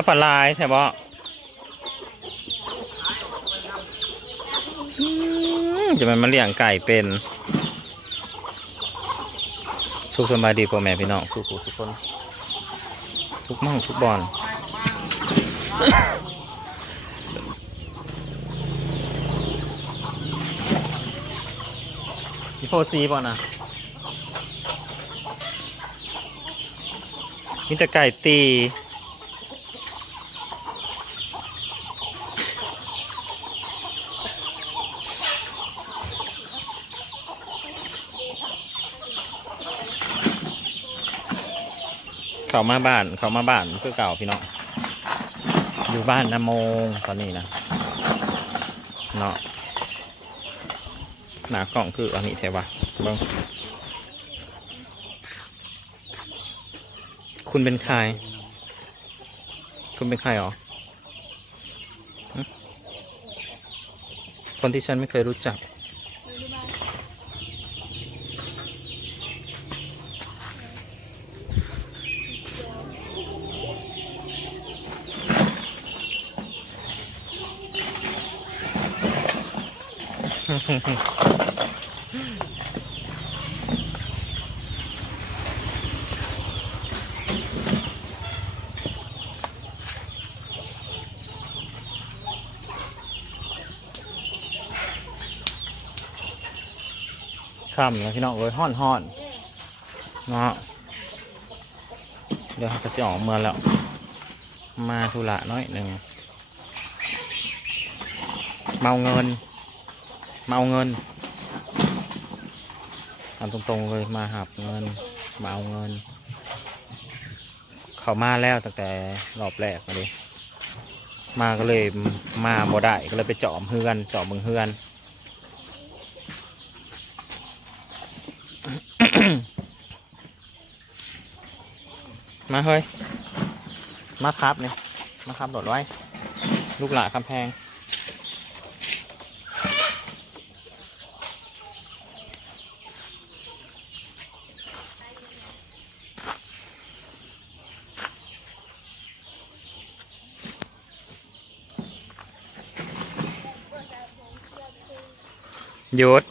ถ้าปลาลายใช่ปะจะมันมาเลี้ยงไก่เป็น สุขสบายดีพ่อแม่พี่น้องสุขทุกคน ทุกหม่องทุกบอลมีโพซีป่ะนะมีแต่ไก่ตี เขามาบ้านเขามาบ้านคือเก่าพี่น้องอยู่บ้านนโมงตอนนี้นะเนาะหนากล่องคืออันนี้ใช่ปะเบิ้งคุณเป็นใคร คุณเป็นใครหรอ คนที่ฉันไม่เคยรู้จัก ค่ำแล้วพี่น้องเอ้ยห้อนห้อนเนาะเดี๋ยวเขาก็จะออกเมืองแล้ว มาธุระน้อยหนึ่งเมาเงิน มาเมาเงินทำตรงๆเลยมาหับเงิน มาเอาเงิน เขามาแล้วตั้งแต่รอบแรกมาดิมาก็เลยมาบ่ได้ก็เลยไปเจาะเฮือนเจาะมึงเฮือนมาเฮ้ย มาครับเนี่ยมาครับโดดไว้ ลูกหลานคำแพง หยุด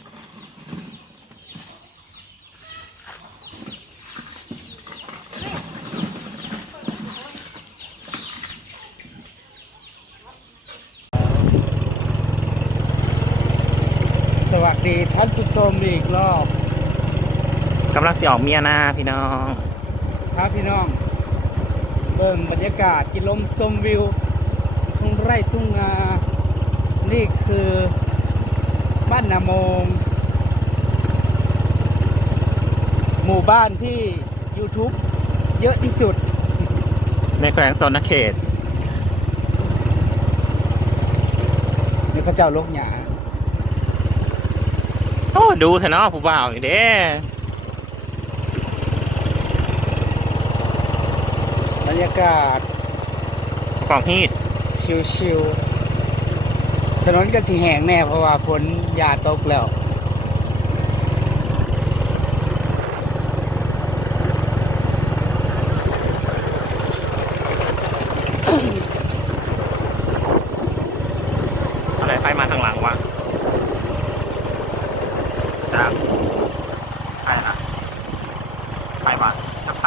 สวัสดีท่านผู้ชมอีกรอบกำลังสิออกเมียนาพี่น้องครับพี่น้อง เบิ่งบรรยากาศกินลมชมวิวทุ่งไร่ทุ่งนา นี่คือ บ้านนาโมง หมู่บ้านที่ YouTube เยอะที่สุด ในแขวงโซนเขตนี่เขาเจ้าลกหยาโอ้ดูเถอะเนาะผู้บ่าวนี่เด้บรรยากาศกล่องฮีดชิวๆ ถนนก็สิแห้งแน่เพราะว่าฝนหยาตกแล้ว อะไรไฟมาทางหลังวะจ้าใช่นะไฟมาจะไฟ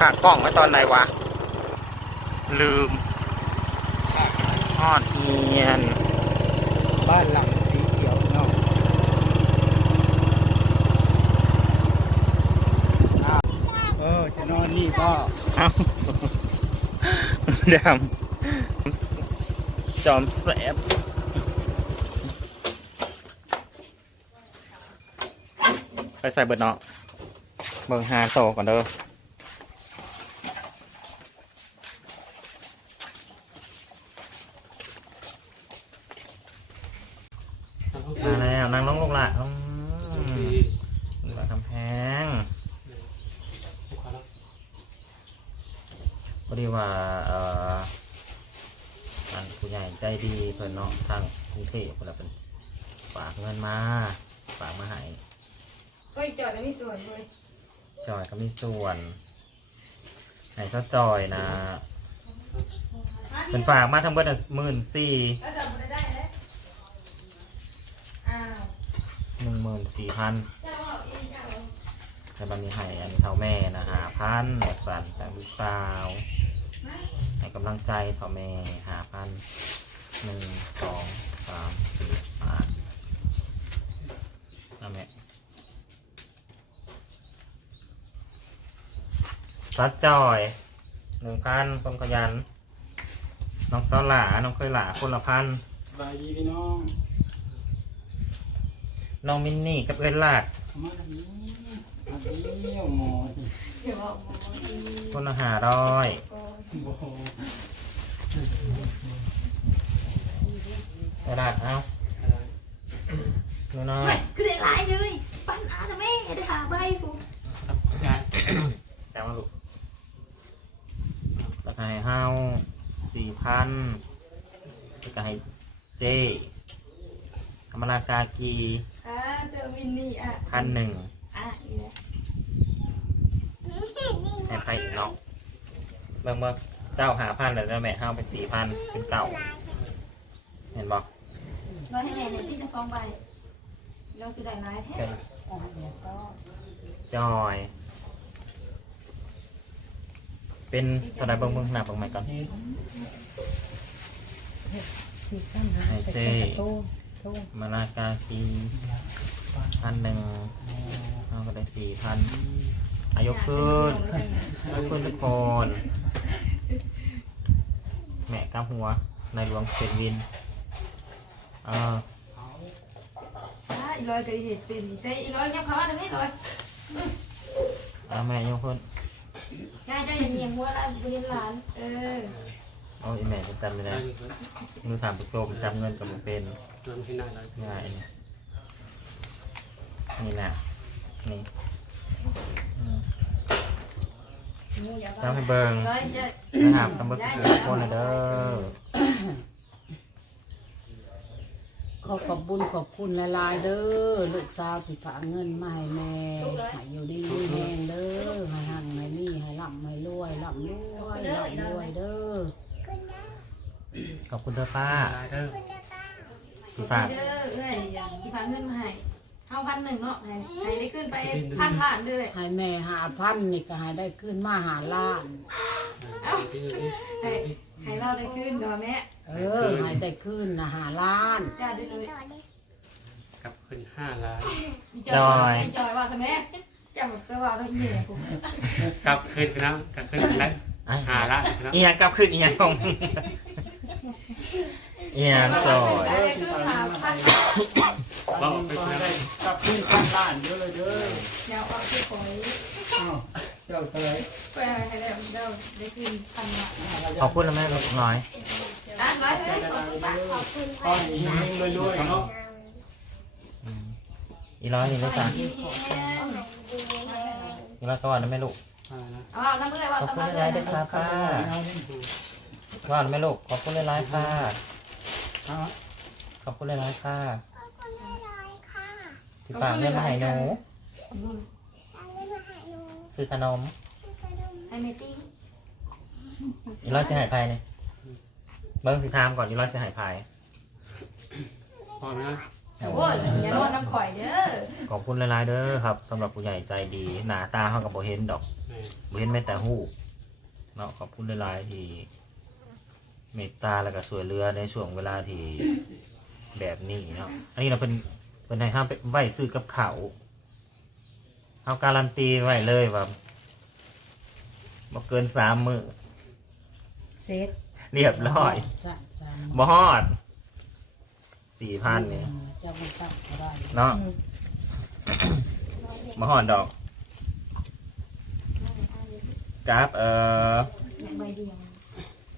ขา กล้องไว้ตอนไหนวะ ลืมทอดเนียน บ้านหลังสีเขียวเนาะอ้าวเออ จะนอนนี่ก็เอ้าดำจอมแสบไปใส่เบิดเนาะเบิ่งหาโตก่อนเด้อ แพงบริว่าเอ่อท่านผู้ใหญ่ใจดีเพื่อนเนาะทางกรุงเทพคนละเป็นฝากเงินมาฝากมาให้ก็จอดก็มีส่วนเลยจอยก็มีส่วนให้ซะจอยนะเป็นฝากมาทั้งเบิดน่ะ14,000แล้วจอดบ่งหมื่นสี่พัน แต่บันนี้ให้อันเท่าแม่นะหาพันแบบสันแต่ลูกสาวให้กำลังใจเท่าแม่หาพันหนึ่งสองสามสี่ห้าเอาแม่ซัดจอยหนึ่งพันคนขยัน น้องซอหลาน้องเคยหลาคนละพันสบายดีพี่น้องน้องมินนี่กับเอินลาดมาดีมา เดียวหมอสิเดี๋ยวหมอดีคนละหาร้อยโอ้ยโอ้โหเอาดเอาหนูน้อยคือได้หลายเลยปันอาทำไมได้หาใบผมแซวมาลูกแล้วก็ให้เฮาสี่พันแล้วก็ให้เจกำมลากากีอ่าเดอร์มินี่อะพันหนึ่ง อะอีกแล้วให้ใครอีกเนาะเบิ่งเบิ่งเจ้าหาพันแล้วแม่เฮาเป็นสี่พันเป็นเก่าเห็นบอกร้อยให้แน่เลยพี่จะสองใบเราคือได้หลายแท้จอย เป็นเท่าไรเบิ่งเบิ่งหนักเบิ่งใหม่ก่อนให้เจมาลากากีพันหนึ่งเราก็ได้สี่พันอายกขึ้นยกขึ้นทุกคน แม่กับหัว ในหลวงเป็นวินเอออะอีร้อยก็เห็นเป็นใช่อีร้อยยับเขาอันนี้ร้อยเอาแม่ยกขึ้นง่ายจะอย่างเงียบหัวแล้วเรียนหลาน เออเอาอีแม่จะจำไม่ได้มือถามไปส้มจำเงินกับมันเป็นเริ่มที่หน้าแล้วง่ายนี่นี่นะ นี่อืมจำให้เบิ่งร้อยจะนะครับตำรวจทุกคนเลยเด้อขอขอบบุญขอบคุณหลายๆเด้อลูกสาวที่ฝากเงินมาให้แม่ให้อยู่ดีมีแห้งเด้อให้หันให้นี่ให้ร่ำให้รวยร่ำรวยร่ำรวยเด้อขอบคุณเด้อป้า เด้อที่ฝาก เด้อเอ้ยที่พาเงินมาให้ เอาพันหนึ่งเนาะให้ให้ได้ขึ้นไปพันล้านเลยให้แม่หาพันนี่ก็ให้ได้ขึ้นมาหาล้านให้ให้เราได้ขึ้นเนาะแม่เออให้ได้ขึ้นนะหาล้านจ้าได้เลยกลับขึ้นห้าล้านจอยจอยว่าทำไมจำแบบไปว่าเราเหี้ยผมกลับขึ้นนะกลับขึ้นแล้วไอ้ห้าล้านนะอีหยังกลับขึ้นอีหยังของอีหยังจอยได้ขึ้นหาพันบอกไปก็นะได้กลับขึ้นข้างบ้านเยอะเลยเด้อเดี๋ยวเอาที่ของอ้าวเจ้าเคยไปให้ได้เราได้ขึ้นพันละขอบคุณนะแม่ลูกน้อยอะร้อยใจเลยละลายเด้อก้อนนี้เฮงรวยๆเนาะอีร้อยนี่ลยจ้ะกินแห้งอีร้อยก็ว่านะแม่ลูกห้าล้านเอาน้ำมือว่าขอบคุณรวจหลายๆด้อครับป้าว่านะแม่ลูกขอบคุณหลายๆค่ะ เอาขอบคุณหลายๆค่ะ ที่ฝากเงินมาให้หนูซื้อขนมให้เมติ้งอีร้อยสิหายภายเนี่ยเบิ้งสิถามก่อนอีร้อยสิหายภายพอไหมนะโอ้ยอย่านอนน้ำข่อยเด้อขอบคุณหลายๆเด้อครับสำหรับผู้ใหญ่ใจดีหนาตาเขากับโบเห็นดอกแม่โบเห็นแม้แต่หูเนาะขอบคุณหลายๆที่เมตตาแล้วก็ช่วยเหลือในช่วงเวลาที่แบบนี้เนาะอันนี้เราเป็น เป็นให้ห้ามไปไหวซื้อกับเขาวเขาการันตีไว้เลยว่าบ่เกินสามมือเซ็ตเรียบร้อยจ้ะจ้ะบ่ฮอดสี่พันเนี่ยเจ้าบุญตั้งก็ได้เนาะมาหอนดอกกับเอ่อใบเดียว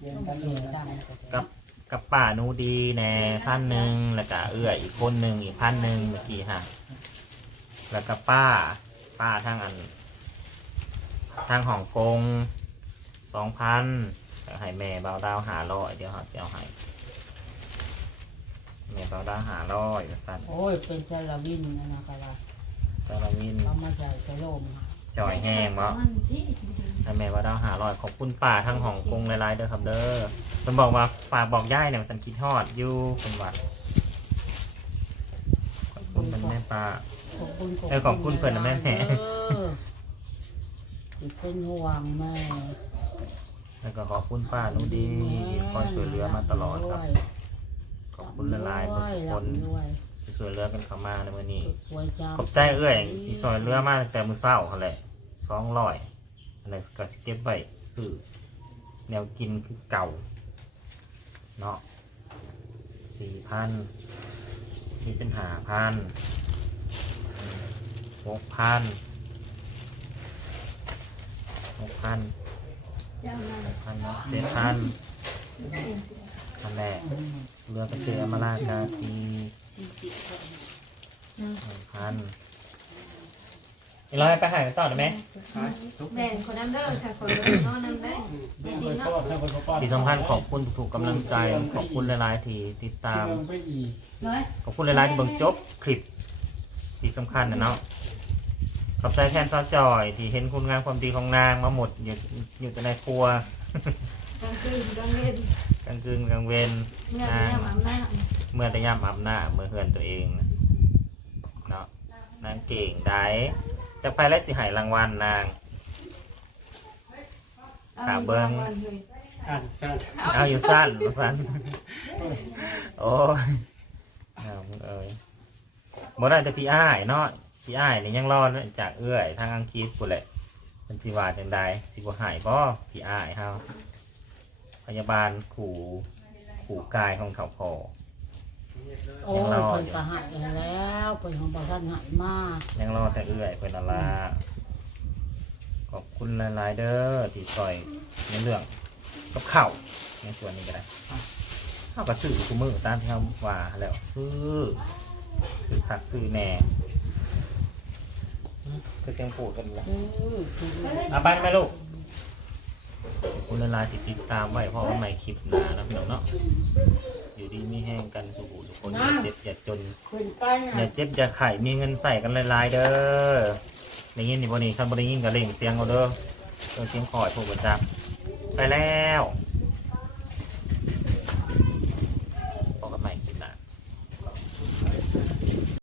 เรียนกันเสีเลยยนะดังกับ กับป่าหนูดีแน่พันหนึ่งแล้วก็เอื้ออีกคนหนึ่งอีกพันหนึ่งเมื่อกี้ฮะแล้วก็ป้า ป้าทางอัน ทางฮ่องกงสองพันให้แม่เบาดาวหาร้อยเดี๋ยวเขาจะเอาให้แม่เบาดาวหาร้อยสั่นโอ้ย เป็นเซลาวินนะนะครับว่าซาลาวินเขามาใส่กระโลมมาจอยแห้งบ่มันที่ให้แม่เบาดาวหาร้อยขอบคุณป้าทางฮ่องกงหลายๆเด้อครับเด้อ มันบอกว่าฝากบอกย่ายเนี่ยสันคิดทอดอยู่เป็นหวัดขอบคุณเป็นแม่ป้า ขอบคุณเออขอบคุณเพิ่นนะแม่แหม่เออที่เป็นห่วงแม่แล้วก็ขอบคุณป้าหนูดีที่คอยช่วยเหลือมาตลอดครับ ขอบคุณละลายๆทุกคนด้วยที่ช่วยเหลือกันเข้ามาในวันนี้ป่วยจังขอบใจเอ้ยที่ช่วยเหลือมาตั้งแต่มื้อเช้าเขาแหละสองร้อยอะไรก็สิเก็บไว้ซื้อแนวกินคือเก่า เนาะสี่พันนี่เป็นหาพันหกพันหกพันยาวนานพันเนาะเจ็ดพันพันแรกเรือกระเจือมาลากาทีหนึ่ งพันอีร้อยไปหายกันต่อได้ไหมแบ่งคนน้ำเด้อค่ะคนนอนน้ำได้เรียนไปทอดถ้าไปทอดที่สำคัญขอบคุณทุกๆกำลังใจ ขอบคุณหลายๆที่ติดตามเชื่อมไปอีกน้อยขอบคุณหลายๆที่เบิ่งจบคลิป ที่สำคัญนะเนาะ ขอบใจแทนซาวจอย ที่เห็นคุณงามความดีของนางมาหมดอยู่อยู่แต่ในครัวกลางคืนกลางเล่นกลางคืนกลางเวรเมื่อเนี้ยอาบน้เมื่อแต่ย่ำอาบหน้าเมื่อเฮือนตัวเองนะเนาะนางเก่งได้ จะไปแล้วสิใหายรางวัลนางำหาเบิ่ง อ่านสั้นเอาอยู่สั้นสั้นโอ้ยเอามึงเอ้ยบ่ได้แต่พี่อ้ายเนาะพี่อ้ายนี่ยังรอจากเอื้อยทางอังกฤษกูนแหละเป็นสิว่าจังใดสิบ่หายบ่พี่อ้ายเฮาพยาบาลขู่ขู่กายของเขาพอ โอ้ยเพิ่นก็หายแล้วเพิ่นของประท่านหายมากยังรอแต่เอื้อยเพิ่นนั่นล่ะขอบคุณหลาย ๆ เด้อที่ซอยในเรื่องกับข้าวในส่วนนี้ก็ได้ข้าวก็ซื้อทุกมื้อตามที่เฮาว่าแล้วซื้อซื้อคักซื้อแหน่อืมคือเสียงปูดกันละอือคืออาบ้านไหมลูกขอบคุณหลายๆที่ติดตามไว้เพราะว่าไม่คลิปหนานะพี่น้องเนาะ อยู่ดีไม่แห้งกันทุกผู้ทุกคนอย่าเจ็บอย่าจนขึ้นไปอย่าเจ็บอย่าไข่มีเงินใส่กันหลายๆเด้อในยินนี่บนี่คันบได้ยินกับเล่งเสียงเอาเด้อเออเสียงคอยผูกประจับไปแล้ว